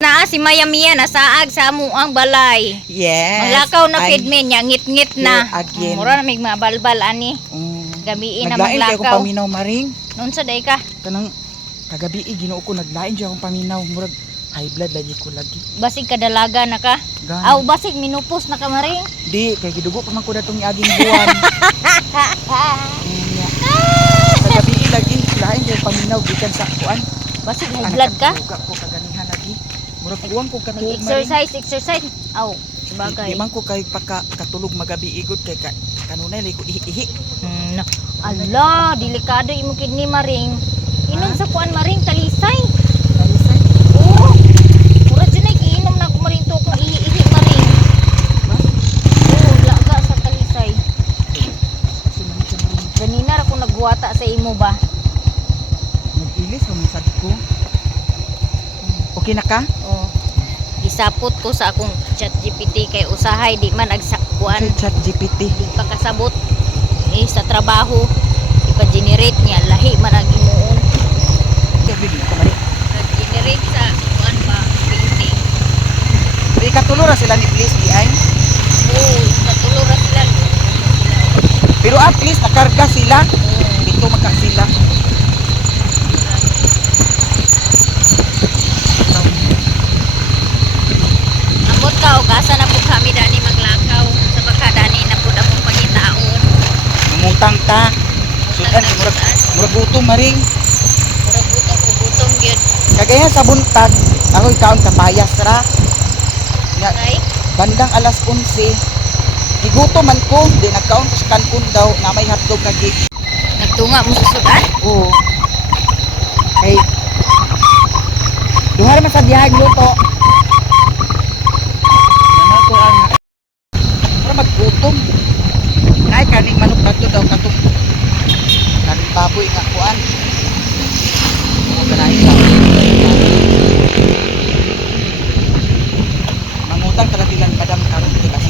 Na si Maya Mia nasaag sa amuang balay. Yes. Maglakaw na feedmin niya, ngit-ngit na. Again. Mura na may mga balbal ani. Gamiin na Naglain kay akong maglakaw. paminaw maring. Noon sa day ka. Kanang kagabi Ginoo ko naglain siya akong paminaw murag high blood lagi ko lagi. Basig kadalaga na ka. Gani. Aw basig minupos na ka maring. Di kay gidugo pa man ko datong iaging buwan. Kagabi lagi lain siya paminaw gikan sa kuan. Basig high blood ka. Duga ko kaganihan lagi. Murag uwang ko katulog Exercise. Aw, sabagay. Di man ko kay katulog magabi igod kay kanunay lay ko ihi. No. Ala, delikado imo kidney maring. Inom sa kuan maring talisay. Talisay. Oo. Mura dyan ay giinom na ako maring to kung ihi-ihi maring. Oo, laga sa talisay. Kasi man siya maring Ganina ra ko nagwata sa imo ba? nag-ilis humisad ko. Okay na ka? Oo. Gisapot ko sa akong ChatGPT kay usahay di man agsakuan. Sa chat GPT. Di pa kasabot. Sa trabaho ipa-generate niya lahi man ang imuon. Nag-generate sa kuan ba painting. Di katulura sila ni Bliss di ay. Oo, katulog ra sila. Pero at least nakarga sila. Dito maka sila. Ambot ka og asa na pud kami dani maglakaw sa bakadani na pud akong pangitaon. Mangutang ta. Sudan murag gutom maring. Murag gutom gyud. Kagaya sa buntag, ako ikaon kapayas ra. Nga Kay bandang alas 11. Gigutom man ko, di nagkaon ko sa kankun daw na may hotdog kagi. nagtunga mo sa sudan. Oo. Hey. Duha man sa biyahag luto. Naman ko ang para maggutom. Nay kaning manok bato daw katong kaning baboy nga kuan. Oo ganay daw. Mangutang tara bilang madam karon di kasi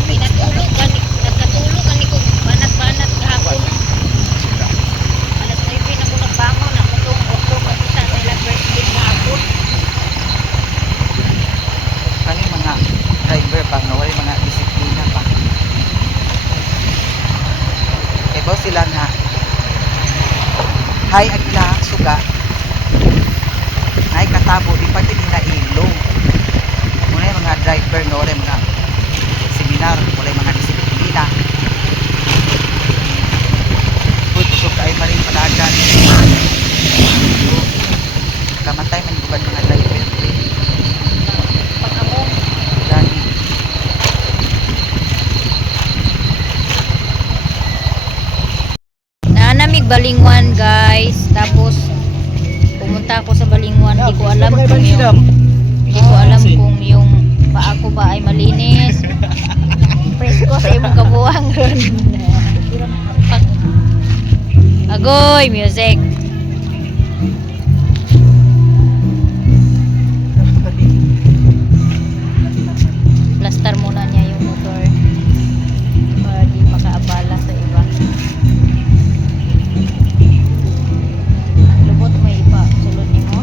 Nagkatulog ani ko banat-banat gahapon. Alas 9 na ko nagbangon na mutong orto kapita sa ilang first day gahapon. kani mga driver pa nga wala mga disiplina pa. Kaya ba sila nga hay ang ilahang suga ay katabo di pa din nila ilong. Muna yung mga driver no wala mga seminar wala yung mga disiplina. Putsok ay maring palagan. So, kamatay man yung mga driver. Pag-among Dani. nanamig Balingwan guys, tapos pumunta ako sa Balingwan, di ko alam kung yung paa ko ba ay malinis. Presko sa imong kabuang ron. Agoy music. Plaster muna niya yung motor para di makaabala sa iba. Lubot may ipa sulod nimo.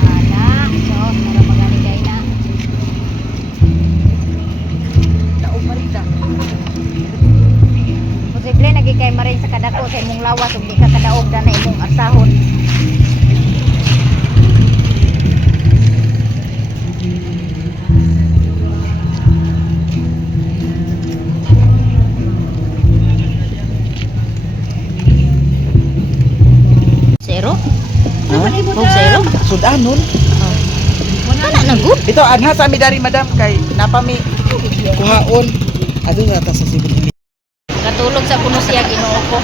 Anak, so para magaligay na. Posible nagikay marin sa kadako sa imong lawas ug di ka kadaog na imong asahon. Zero? Oh, zero? Sudanon. Wala na good. Ito anha sa amidari madam kay napami kuhaon. Ado na ta sa Cebu. Katulog sa kuno siya Ginoo ko.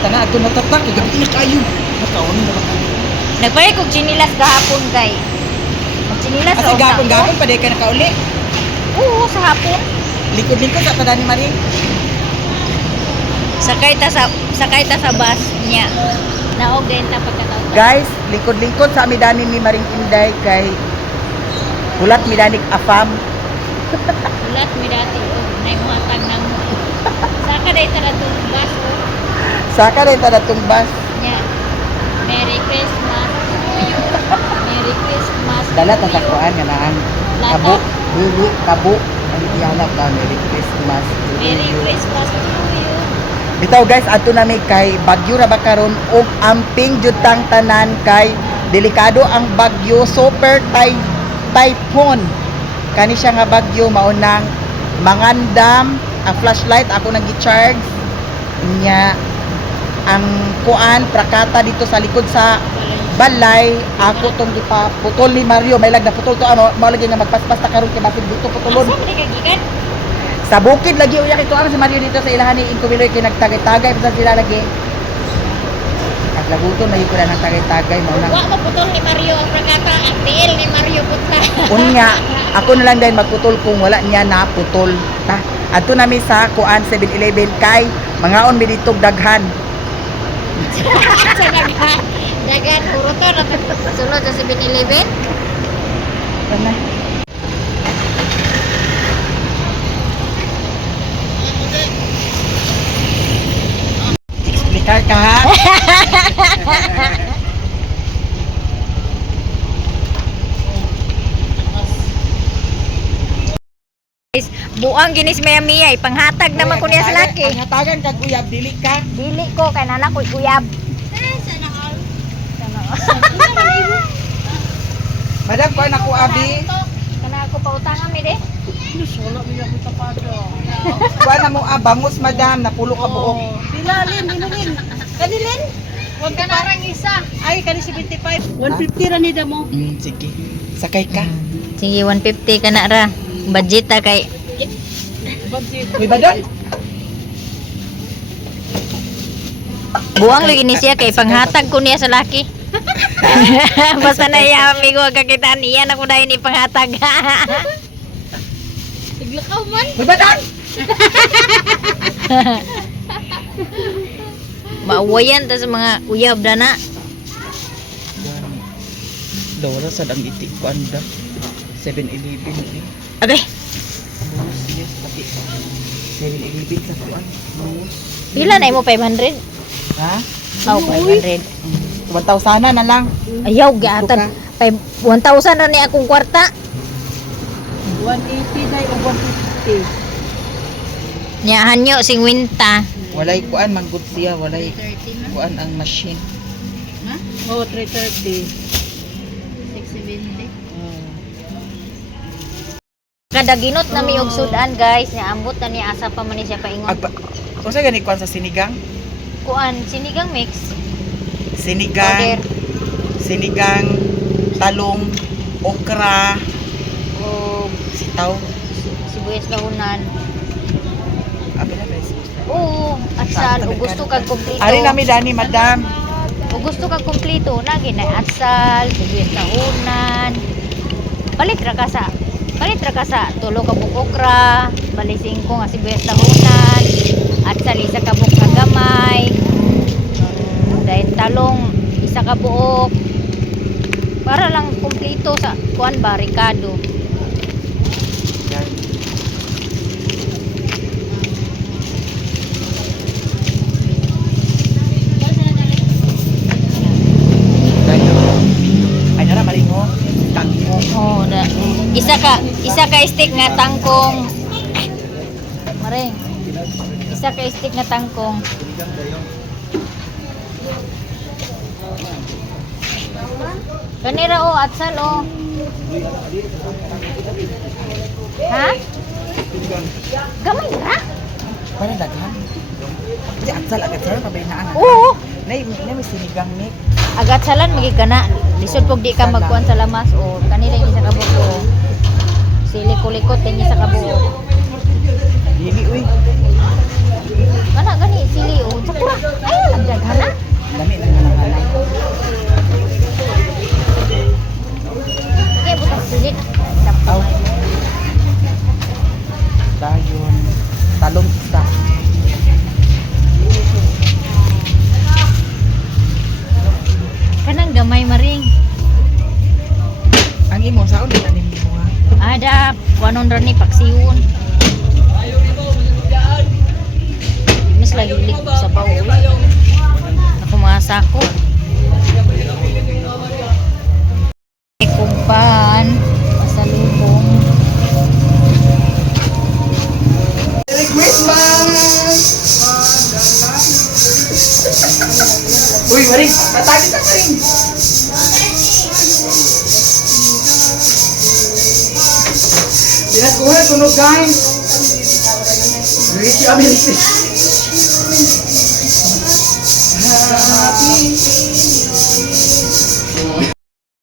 Tana ato natatak gabi na kayo. Nakaon na ba? Nagpahay kog chinilas gahapon kay. Mag chinilas Asa gapon pa day ka nakauli. Oo, sa hapon. Likod-likod sa tadani maring. Sakay ta sa bus niya. Naog din ta pagkataon. Guys, lingkod-lingkod sa amidanin ni Maring Inday kay hulat midanig afam. Ulat mi dati nay muhatag nang saka day ta tong bus oh. Saka rin ta datong bus. Nya. Merry Christmas to you. Merry Christmas. Dala ta sa kuan nga naan. Lata. Kabo, lulu, kabo. Ang iyanap ba Merry Christmas. to Merry you. Christmas to you. Bitaw guys, ato nami kay bagyo ra ba karon og amping jud tang tanan kay delikado ang bagyo, super typhoon. Kani siya nga bagyo mao nang mangandam ang flashlight ako nang gi-charge nya ang kuan prakata dito sa likod sa balay ako tong putol ni Mario may lag na putol to ano mao lagi nga magpaspas ta karon kay bakit dito putulon. Asa man kagikan? Sa bukid lagi uyak ito ano si Mario dito sa ilahan ni Inkumiloy kay nagtagay-tagay pa sila lagi. At laguton na yun ng tagay-tagay mao nang Wa maputol ni Mario ang prakata, ang tiil ni Mario putla. unya ako na lang din magputol kung wala niya na putol. Ta. Adto nami sa kuan 7-Eleven kay mangaon mi dito daghan. Sa dagan. Dagan puro to na sulod sa 7-Eleven. Kana. Explicar ka ha? Buang ginis maya miyay panghatag naman ko niya sa laki. Hatagan kag uyab dili ka. Dili ko kay nana ko uyab. Sana all. Madam ko na ko abi. Kana ako pautangan mi de. Kuan na mo bangus madam napulo ka buok. Pilalin, inumin. Kanilin? Wag ka narang isa. Ay, kani 75. 150 ra ni damo. Sige. Sakay ka. Sige 150 kana ra. Budget ta kay Uy badon. buang lagi ni siya kay panghatag ko niya sa laki. Basta na iya amigo kakitaan iya na ko dahil ni panghatag. Tiglakaw man. Uy badon. Maawayan ta sa mga uyab dana. Dawala sa dang itik ko anda. 7-Eleven ni. Agay, Yes, pati 7-Eleven sa kuan. pila na imo 500? Ha? Oh, 500. 1,000 na lang. Ayaw giatan. 1,000 na ni akong kwarta. 180 dai o 150. Nyahan nyo, 50. Walay kuan manggod siya, walay kuan ang machine. Oh, 330. 670. Kada ginot na mi og sudan guys, nya ambot na ni asa pa man ni siya paingon. Kung sa gani kuan sa sinigang? Kuan sinigang mix. Sinigang, Powder. sinigang, talong, okra, O sitaw. sibuyas lahunan. Abi na ba sibuyas? Oo, atsal. O gusto kag kompleto. Ari nami dani madam. O gusto kag kompleto na gina atsal, sibuyas lahunan. Palit ra ka sa tulo ka buok okra, bali 5 nga sibuyas lahunan, atsal isa ka buok nga gamay. Dahil talong isa ka buok. Para lang kompleto sa kuan ba Ricardo. Yan. Ay nara malingo. Tangko. Oh, isa ka stick nga tangkong. Maring. Isa ka stick nga tangkong. Kanira o atsal o. Ha? Gamay ra? Para daghan. Di atsal agad sa pabayaan. Oo. Nay may sinigang ni. Agat salan magig kana. Lisod pog di ka magkuan sa lamas o kanila yung isa ka buo. Siliko-likot yung isa ka buo. Dili uy. Kana gani sili o. Sakura. Ay nagdaghan na. Dami na nanahanan. Kaya butang silit. Aw. Dayon. Talong isa. kuanon ra ni paksihon. Mas lagi lik sa baul. Ako mga sako. Kumpan, pasalubong. Merry Christmas! Uy, Maring! Matagit ka, Maring! Pinagkuhan, tunog, guys! Great you, America!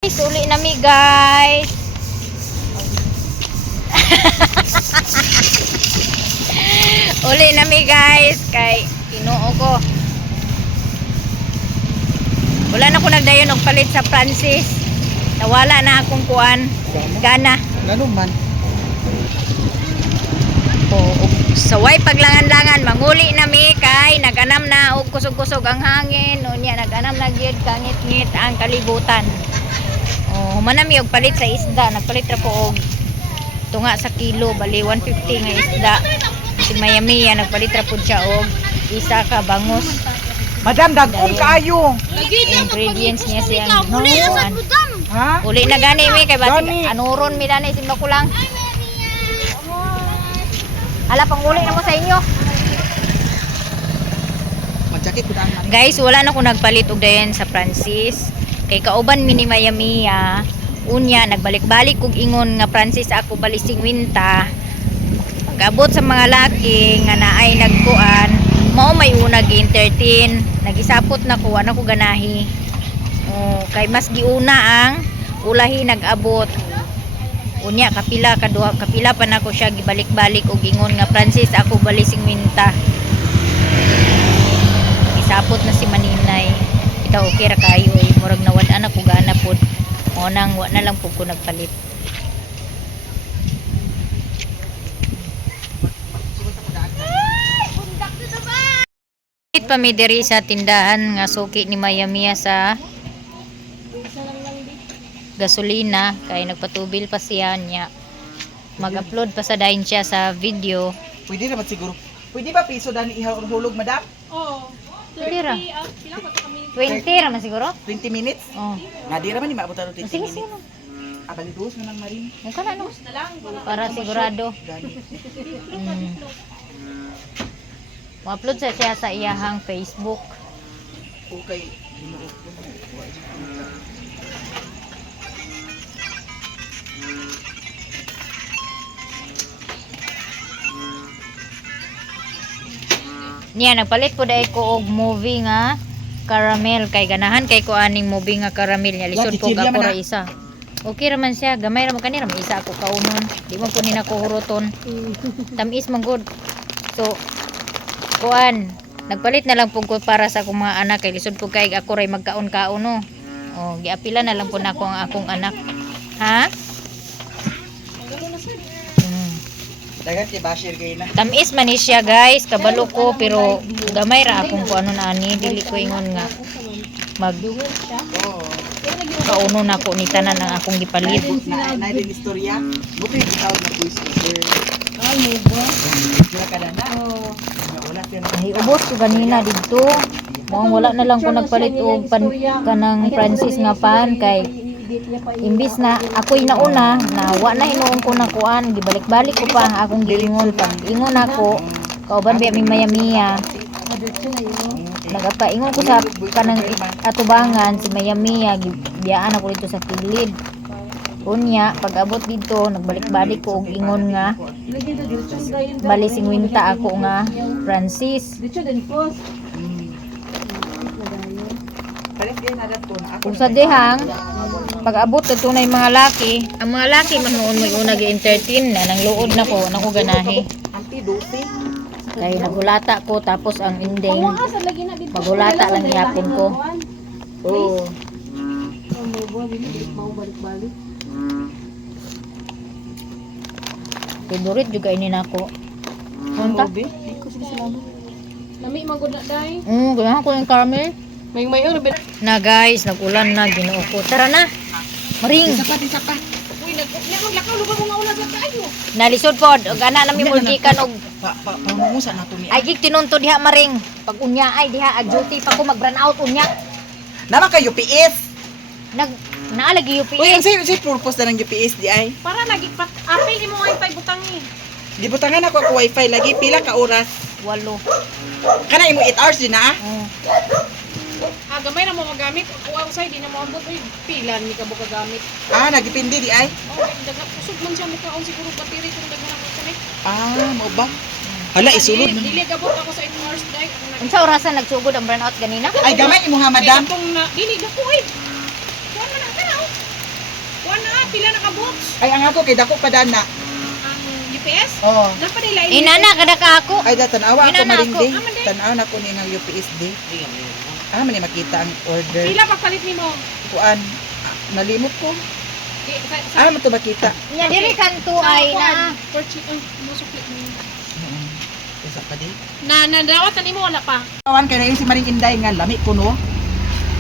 Guys, uli na mi guys. Uli na mi guys kay Ginoo ko. Wala na ko nagdayon og palit sa Francis. Nawala na akong kuan. Gana. Ganun man. Saway paglangan-langan manguli na mi kay naganam na og kusog-kusog ang hangin. Unya naganam na gyud kangit-ngit ang kalibutan. Oh, humanam mi og palit sa isda. Nagpalit ra ko og tunga sa kilo bali 150 nga isda. Si Miami yan nagpalit ra pud siya og isa ka bangus. Madam, dagkong kayo! Ingredients niya siya no. Ha? Uli na gani mi kay basi Gani. anuron mi dani simba ko lang. Ala pang uli na mo sa inyo. Magjakit ko na ang Maring. Guys, wala na ko nagpalit og dayon sa Francis. Kay kauban mi ni Miami unya nagbalik-balik kog ingon nga Francis ako balising winta. Pagabot sa mga laki nga naay nagkuan, mao may una gi-entertain, nagisapot na ko ana ko ganahi. Oh, kay mas giuna ang ulahi nag-abot. Unya kapila pa nako siya gibalik-balik og ingon nga Francis ako balising winta. Isapot na si Maninay. Ikaw okay ra kayo eh. Murag nawad-an ako gana pod. Mo nang wa na lang pud ko nagpalit. Pa mi diri sa tindahan nga suki ni Miami sa gasolina kay nagpatubil pa siya niya. Mag-upload pa sa dahin siya sa video. Pwede naman siguro. Pwede ba piso dani ihulog, madam? Oo. Pwede ra. 20 ra man siguro? 20 minutes? Oh. Nadira man ni maabutan ng 20 Sige, minutes. sige. Abalidos man ang Maring. Mukha na no. Para sigurado. Gani. Upload sa siya sa iyahang Facebook. Okay. Niya nagpalit po dai ko og movie nga caramel kay ganahan kay ko aning movie nga caramel niya lisod po chichirya ako man ra na. isa. Okay ra man siya, gamay ra man kanira may isa ako kaunon. Di mo po ni nako huroton. Tamis man good. So kuan nagpalit na lang po ko para sa akong mga anak kay lisod po kay ako ray magkaon-kaon no. Oh, giapila na lang po nako ang akong anak. Ha? Dagat kay Bashir kay na. Tamis man ni siya guys, kabalo ko pero gamay ra akong kuano na ani, dili ko ingon nga mag Oo. kauno na ko ni tanan ang akong gipalit. Na din istorya. Buti gitawag na voice over. Ay, mo ba? Sila ka na. Oo. Wala sila. Ay ubos ko kanina dito. Mukhang wala na lang ko nagpalit og kanang Francis nga pan kay imbis na ako'y nauna na wa na hinuon ko na kuan gibalik-balik ko pa ang akong giingon pag ingon ako kauban biya mi Miami nagapaingon ko sa kanang atubangan si Miami biyaan ako dito sa kilid unya pag abot dito nagbalik-balik ko og ingon nga bali 50 ako nga Francis Palit din na dato na ako. kung sa dihang pag abot na tunay mga laki ang mga laki man noon may una gi-entertain na nang luod na ko nang uganahi Auntie Dulce. kay nagulata ko tapos ang ending magulata lang yapon ko Oo. favorite juga ini nako konta Nami magod na dai. ganahan ko yung caramel May-mayo na guys nagulan na Ginoo ko tara na maring Isa pa. Nya maglakaw lugar mo nga una sa kayo. Nalisod pod og ana nami mulgikan og Pamungusa na to ni. ay gig tinuntod diha maring. Pag unya ay diha ag duty pa ko mag-run out unya. Naman kay UPS. Naalagi UPS. Uy, ang purpose na ng UPS di ay? Para lagi pat apil imo wifi butangi. Di butangan ako ako wifi lagi pila ka oras. 8. Kana imo 8 hours din na ah. Oh. Gamay na mo magamit. Ako outside di na mo ambot oy pila ni ka buka gamit. Ah, nagipindi di ay? Oh, daga usog man siya mukhaon siguro battery kung daghan ang connect. Ah, mo ba? Hala, isulod na. Dili gabot ako sa 8 hours dai. Unsa orasan nagsugod ang burnout ganina? Ay, gamay imo ha, madam. Dili dako oy. Kuan man ang kanaw. Kuan na pila na ka box. Ay, ang ako kay dako pa dana. Ang UPS. Oh. Napa nila Inana kada ka ako. Ay, da tanawa ako Inana maring ako. di. Aman, di. Tanaw na ko ni ng UPS di. Ah, mali makita ang order. Pila papalit nimo. Kuan. Nalimot ko. Di Ah, mo to makita. Nya diri kanto ay na. mo suklit ni. Isa pa di. Na nadawat nimo wala pa. Kawan kay na si Maring Inday nga lami ko no.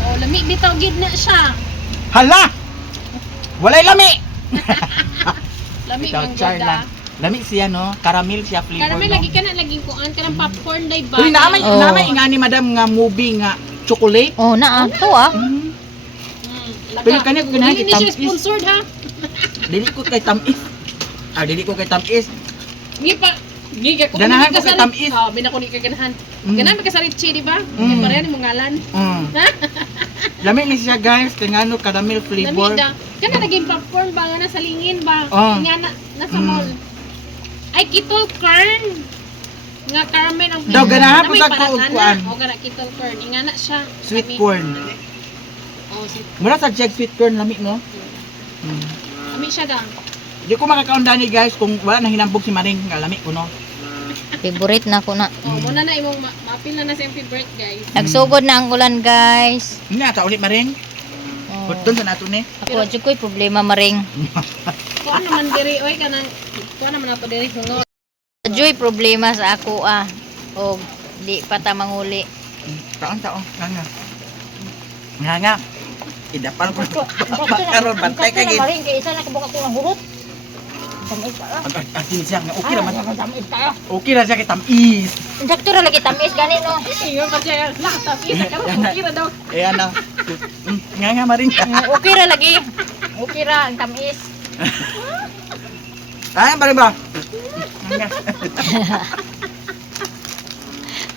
Oh, lami bitaw gid na siya. Hala! Walay lami. Lami Bitaw ang char lang. ganda. Lami siya no, caramel siya flavor. Karamel no? lagi ka na laging kuan kanang popcorn day ba? Uy, naamay, Oh. naamay ingani madam nga movie nga chocolate. Oh, naa to ah. Pero kanya ko ganyan Dili kay ni siya tamis. sponsored ha. Dili ko kay tamis. Ah, dili ko kay tamis. Ngi pa giga ko Ganahan ni ko kay tamis. Ah, bina ko ni kay ganahan. Mm. Ganahan ka sa Richie di ba? Mm. Pareha ni mo ngalan. Lami ni siya guys, kay ngano caramel flavor. Lami da. Kana naging popcorn ba nga nasa lingin ba? Oh. Nga na nasa Mm. mall. Ay kettle corn. Nga caramel ang Daw, ganahan po Namay sa parang kuog ana. kuan. O kana kettle corn. Inga na siya. Sweet Lami. corn. Oh, sweet. Mura sa jag sweet corn lami no. Mm. Lami siya da. Di ko makakaundani guys kung wala nang hinambog si Maring nga lami ko no. Favorite na ko na. Oh, muna na imong mapil na sa favorite guys. Nagsugod na ang ulan, guys. Nga ta ulit Maring. Oh. Doon sa nato ni. Ako adyo ko'y problema maring. Kuan naman diri oy kanang kuan naman ato diri hungo. Adyo'y problema sa ako ah. O di pa ta manguli. Taon. Nga. Idapal ko. Karon bantay kay gid. Maring kay isa na kabuka ko ng hurot. Tamis ka ah. Atin siya nga okay naman. Tamis ka ah. Okay na siya kay tamis. Sakto ra lagi tamis gani no. Iyo pa siya lakta pisa ka kira daw. Ayan na. Nga Maring. Okay ra lagi. Okay ra ang tamis. Ay, Maring ba? Nga.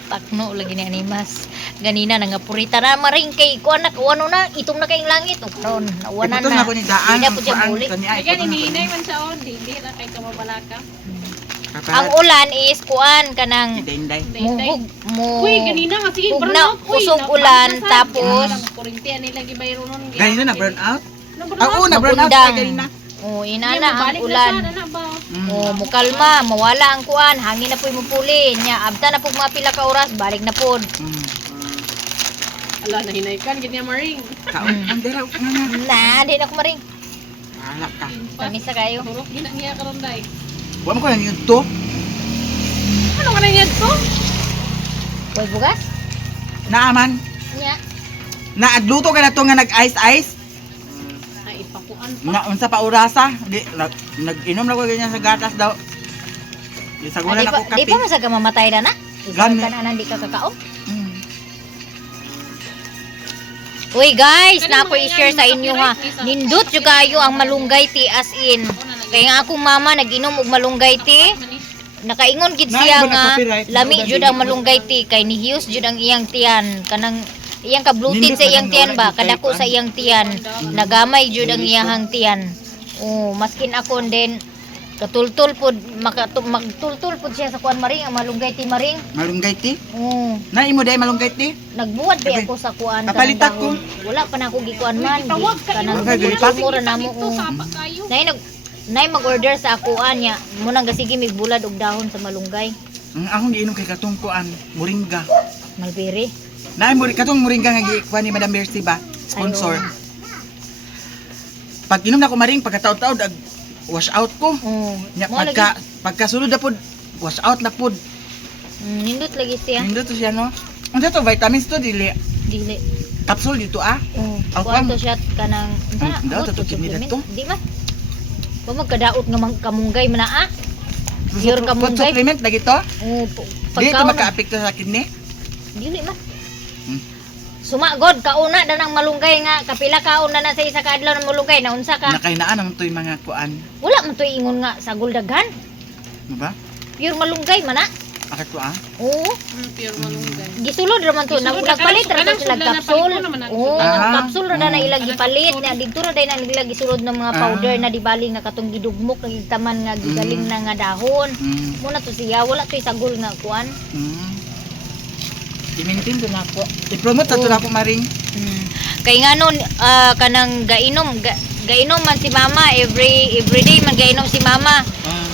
Takno lagi ni animas. Ganina nga purita na maring kay ko anak wano na itong na kayong langit o karon nawanan Iputos na. na ko ni daan. Di na po siya muli. Kaya nihinay man siya on dili ra kay kamabalaka. Ang ulan is kuan kanang Inday. muhug mo. Uy, ganina nga sige Ug burn na out. Uy, usog ulan tapos kurinti nila gibayro nun. Ganina na burn out? Na-burn Ang out. una burn out Magundang. kay ganina. oh Hindi, inana ang mabalik na ulan. siya, na ba? Oh, mukalma, mawala ang kuan, hangin na po'y mupuli. Nya, abta na pug mga pila ka oras, balik na pod. Ala, nahinaykan, ganyan maring. Kaon ang dira nga. Na, di na ko maring. Alak ka. Tamis na kayo. Hurok, gina niya karon day. Wa mo ko nang yun to. Ano ka na yan to? Hoy bugas? Naaman. Nya. Naadluto ka na to nga nag-ice-ice. Ay, ipakuan pa. Nga unsa pa orasa. Nag-inom na ko ganyan sa gatas daw. Di sa Ah, na ko di kape. pa masag ka mamatay na na. Gani. Isa ka na di ka kakaon. Mm. Uy guys, Kani na mo ako yan, i-share sa inyo ha. copyright, Nindot yung kayo ang malunggay tea as in. Kaya nga akong mama nag-inom og malunggay tea. Nakaingon gid siya Naay ba na nga copyright? lami Nauban jud din ang ako. malunggay tea kay nihiyos jud ang iyang tiyan kanang iyang kablutin Nindot sa ba iyang nang tiyan wala ba di kadako type, sa iyang tiyan nagamay jud ang iyang tiyan. Oh, maskin ako din katultul pod magtultul pod siya sa kuan maring ang malunggay tea maring. Malunggay ti. Oh, Naimo day malunggay ti. nagbuhat ba Sabi, ako sa kuan papalitan kanang dahon. Wala pa na ako gikuan man. Tawag ka Kanang Okay, ganito. pamura namo. Dito, sapa kayo. Nay mag-order sa akuan niya. Munang gasige mig bulad og dahon sa malunggay. Ang akong giinom kay katong kuan, moringa. Malbere. Naay mo katong moringa nga gikuan ni Madam Mercy ba? Sponsor. Ayun. Pag inom na ko maring pagkataod-taod ag wash out ko. Oh, Nya mo lagi. pagkasulod na pod wash out na pod. Nindot lagi siya. Nindot to siya no. Unsa to vitamins to dili. Dili. Capsule dito ah. Oh, Ang kuan kuan- to shot kanang daw, ano, to, kidney na supplement? to. Di man. Wa magkadaot nga kamunggay man ah. Pure Food kamunggay. supplement lagi to? Oh, Di ito pagkaon. maka-apekto sa kidney? Dili man. Hmm. Sumagod kauna na ng malunggay nga kapila kaon na sa isa ka adlaw ng malunggay naunsa ka. Nakainaan naman to yung mga kuan. Wala man toy ingon nga sa guldagan. Ano ba? Pure malunggay man ah. Akit ko ah. Oo. Pure malunggay. Gisulod raman to. Gisulod, Nagpalit ra kanang to sila sudlan na kapsul. paliko naman ang Oo, Ah. kapsul ra na ilang Mm. gipalit. Na dito ra dai na ilang gisulod ng mga Ah. powder na di baling na katong gidugmok na gitaman nga gigaling Mm. na nga dahon. Mm. Muna to siya wala toy sagol nga kuan. Mm. I-maintain to na ako. I-promote na to Oo. na ako maring. Kay nga nun kanang gainom man si mama everyday man gainom si mama.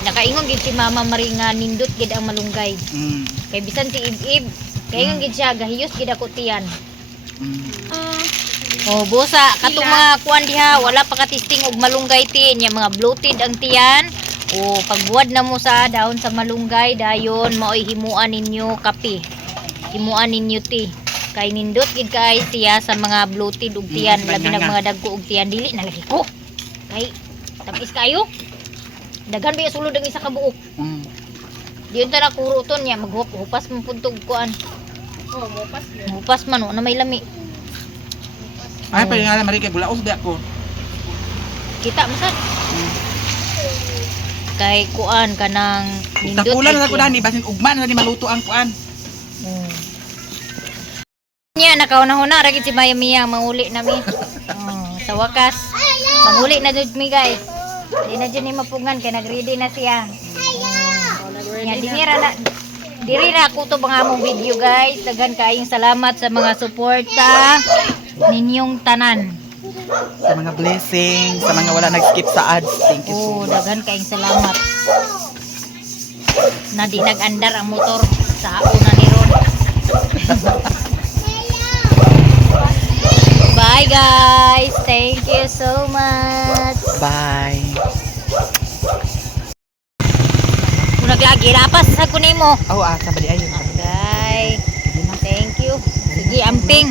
Nakaingon gid si mama maringa nindot gid ang malunggay. Mm. Kay bisan si Ib kay nga gid siya gahiyos gid ako tiyan. Mm. Oh, busa katong mga kuan diha wala pa ka-testing og malunggay ti nya mga bloated ang tiyan. O pagbuwad na mo sa dahon sa malunggay dayon maoy himuan ninyo kape. Himuan ninyo ti. Kay nindot gid kay siya sa mga bloated og tiyan, labi na mga dagko og tiyan dili na lagi ko. Kay tapis kayo. Daghan ba sulod ang isa ka buok. Mm. Diyon ta na kuruton niya maghupas man puntog kuan. Oh, mopas yun. Hupas man na may lami. Ay, pa nga maring kay bulaos di ako. Kita mo sad. Kay kuan kanang Tapulan na gid ako siya. dani basin ugma na di maluto ang kuan. Nya nakauna-una ra gid si Maya Mia manguli nami. Sa wakas manguli na jud mi guys. Di na jud ni mapungan kay nag-ready na siya. Nya diri ra ko to mga among video guys. Daghan kaayong salamat sa mga suporta ninyong tanan. Sa mga blessings, sa mga wala nag-skip sa ads. Thank you so Oh, much. daghan kaayong salamat. Na di nag-andar ang motor sa una ni Ron. Bye guys. Thank you so much. Bye. Kung naglagi rapas sa kunimo. Oh, sabali ayo. Okay. Thank you. Sige, amping.